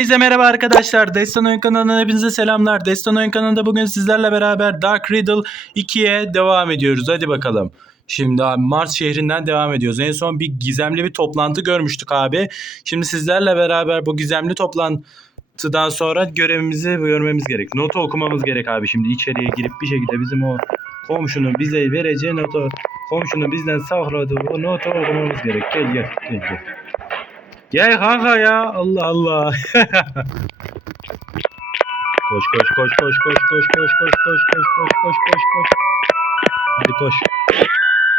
Herkese merhaba arkadaşlar. Destan Oyun kanalına hepinize selamlar. Destan Oyun kanalında bugün sizlerle beraber Dark Riddle 2'ye devam ediyoruz. Hadi bakalım. Şimdi abi Mars şehrinden devam ediyoruz. En son bir gizemli bir toplantı görmüştük abi. Şimdi sizlerle beraber bu gizemli toplantıdan sonra görevimizi görmemiz gerek. Notu okumamız gerek abi. Şimdi içeriye girip bir şekilde bizim o komşunun bize vereceği notu komşunun bizden sakladığı o notu okumamız gerek. Gel gel gel gel. Gel kanka ya. Allah Allah. koş koş koş koş koş koş koş koş koş koş koş koş koş koş. Hadi koş.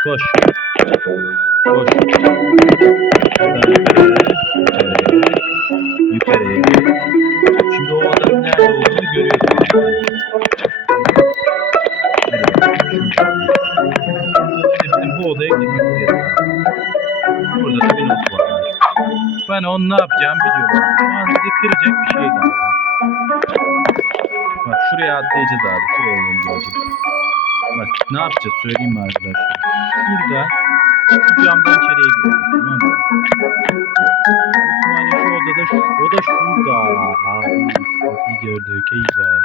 Koş. Koş. Yukarıya. Şimdi o adamın nerede olduğunu görüyorum. Ben onu ne yapacağım biliyorum. Şu an bizi kıracak bir şey lazım. Bak şuraya atlayacağız abi. Şuraya indireceğiz. Bak ne yapacağız söyleyeyim mi arkadaşlar. Şurada şu camdan içeriye gireceğiz. Tamam mı? Büyük şu odada şu, o da şurada. Abi gördük. Eyvah.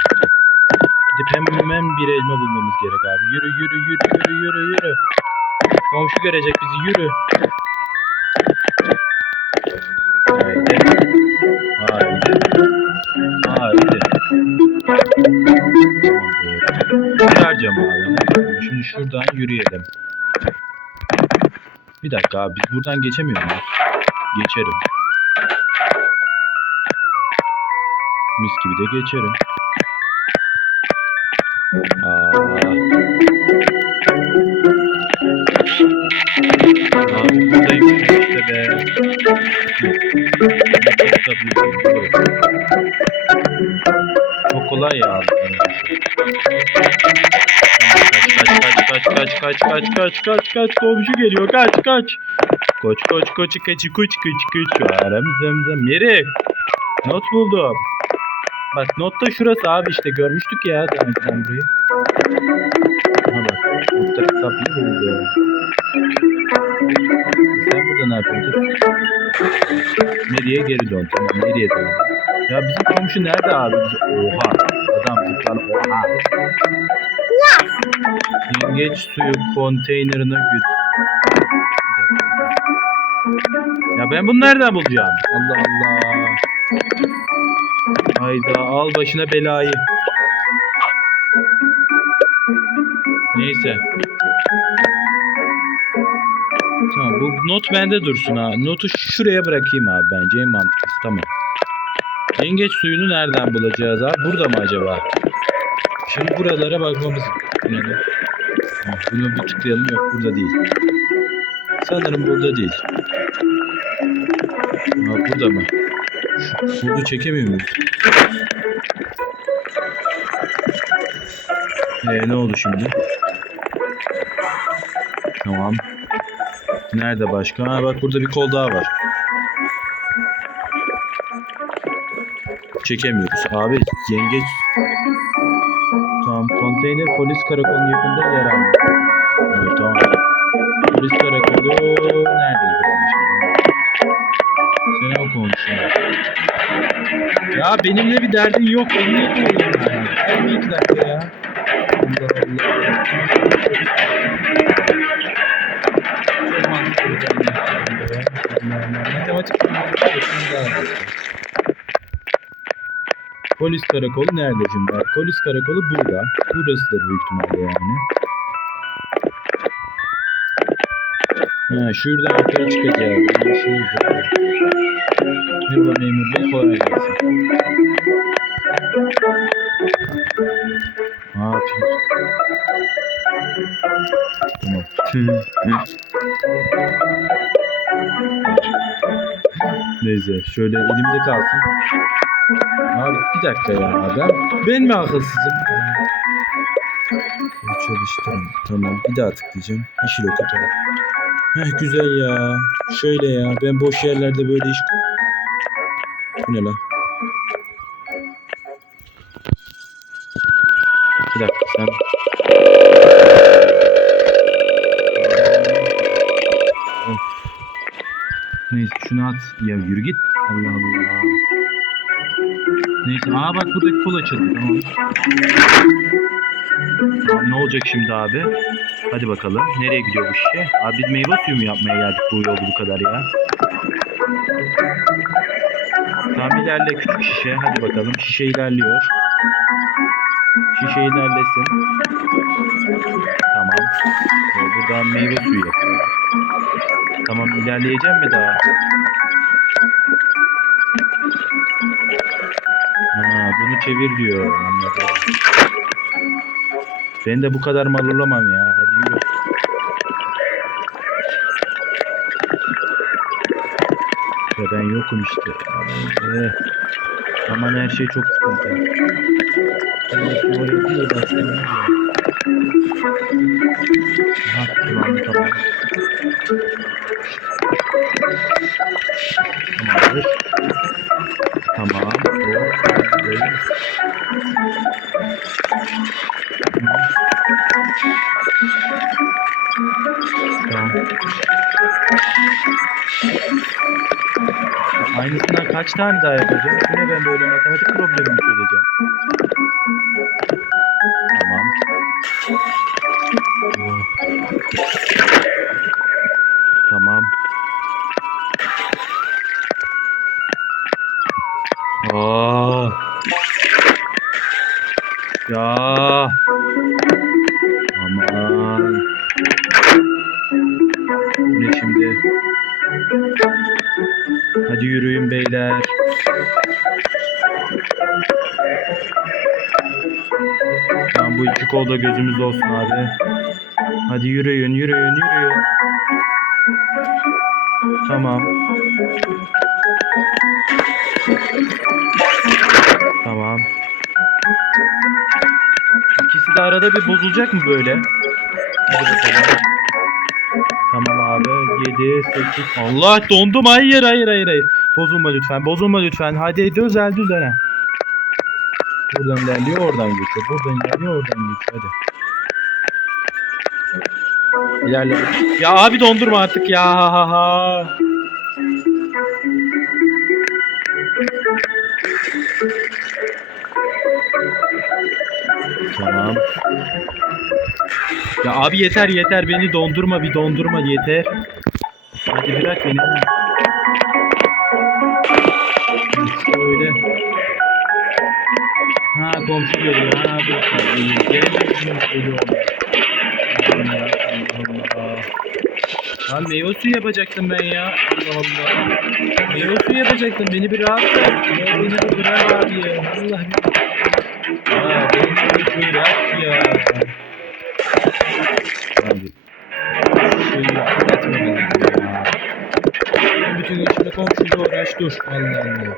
Gidip hemen bir elma bulmamız gerek abi. Yürü yürü yürü yürü yürü yürü. Komşu görecek bizi yürü. Haydi. Haydi. Kıracağım abi. Şimdi şuradan yürüyelim. Bir dakika abi biz buradan geçemiyor muyuz? Geçerim. Mis gibi de geçerim. Aa. Abi buradayım işte be. Kaç kaç kaç kaç kaç kaç kaç komşu geliyor kaç kaç. Koç koç koç kaçı koç koç koç aram zem zem Meri not buldum. Bak not da şurası abi işte görmüştük ya daha önceden burayı. Ha bak notta kapıyı buldum. Sen burada ne yapıyorsun? Nereye geri dön tamam nereye dön? Ya bizim komşu nerede abi? Biz... Oha adam zıplar oha. Yengeç suyu konteynerine güt. Ya ben bunu nereden bulacağım? Allah Allah. Hayda al başına belayı. Neyse. Tamam bu not bende dursun ha. Notu şuraya bırakayım abi bence en mantıklısı tamam. Yengeç suyunu nereden bulacağız abi? Burada mı acaba? Şimdi buralara bakmamız yani. Bunu bir tıklayalım yok burada değil. Sanırım burada değil. Ha, burada mı? Burada çekemiyor muyuz? Ee, ne oldu şimdi? Tamam. Nerede başka? Ha bak burada bir kol daha var. Çekemiyoruz. Abi yengeç... Tamam. Konteyner polis karakolu yakında yer aldı. Evet, tamam. Polis karakolu neredeydi? Sen o konuşuyor. Ya benimle bir derdin yok. Ben niye koyuyorum ya? Ay bir iki dakika ya. Matematik Polis karakolu nerede? Bak, Polis karakolu burada. Burasıdır büyük ihtimalle yani. Ha, şuradan yukarı çıkacağız. İşimiz yok. Merhaba memur bey kolay gelsin. Ne yapıyorsun? Tamam. Neyse şöyle elimde kalsın. Bir dakika ya ben ben mi akılsızım? Çalıştırın. Tamam bir daha tıklayacağım. Yeşil oku tamam. Heh güzel ya. Şöyle ya ben boş yerlerde böyle iş... Bu ne lan? Bir dakika sen... Neyse şunu at. Ya yürü git. Allah Allah. Neyse. Aa bak buradaki kol açıldı. Tamam. Ne olacak şimdi abi? Hadi bakalım. Nereye gidiyor bu şişe? Abi biz meyve suyu mu yapmaya geldik bu yolu bu kadar ya? Tamam ilerle küçük şişe. Hadi bakalım. Şişe ilerliyor. Şişe ilerlesin. Tamam. Ee, buradan meyve suyu yapıyor. Tamam ilerleyeceğim mi daha? Ha, bunu çevir diyor. Anladım. Ben de bu kadar mal olamam ya. Hadi yürü. Ya ben yokum işte. Ee, aman her şey çok sıkıntı. Evet, iyi bastım. Ha, tamam tamam. Tamamdır. Aynısından kaç tane daha yapacağım? Bu ne ben böyle matematik problemi mi çözeceğim? Tamam. Tamam. Aa. Ya. Aman. Bu ne şimdi? Hadi yürüyün beyler. Tamam bu iki kolda gözümüz olsun abi. Hadi yürüyün yürüyün yürüyün. Tamam. Tamam. İkisi de arada bir bozulacak mı böyle? Hadi bakalım. Tamam abi. 7, 8. Allah dondum. Hayır hayır hayır hayır. Bozulma lütfen. Bozulma lütfen. Hadi düzel düzel. ha. Buradan ilerliyor oradan geçiyor. Buradan ilerliyor oradan geçiyor. Hadi. İlerle. Ya abi dondurma artık ya. Ha ha ha. Tamam. Ya abi yeter yeter beni dondurma bir dondurma yeter. Hadi bırak beni. ha. Şöyle. Ha komşu geliyor. Ha. Gelmesin geliyor. Lan meyve suyu yapacaktım ben ya. Allah Allah. Meyve suyu yapacaktım. Beni bir rahat. Ya beni bir bırak abi ya. Allah bir bırak ya. Abi. Şeyi atmamalıyım ya. Ben bütün gün şimdi komşuyla uğraş dur. Allah Allah.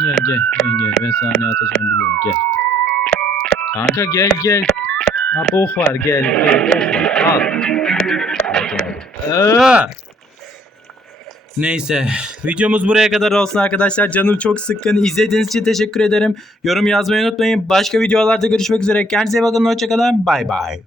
Gel gel gel gel. Ben sana ne atacağım biliyorum. Gel. Kanka gel gel. Ha bok var gel gel. Bok var. Al. Neyse videomuz buraya kadar olsun arkadaşlar. Canım çok sıkkın. İzlediğiniz için teşekkür ederim. Yorum yazmayı unutmayın. Başka videolarda görüşmek üzere. Kendinize iyi bakın hoşçakalın bay bay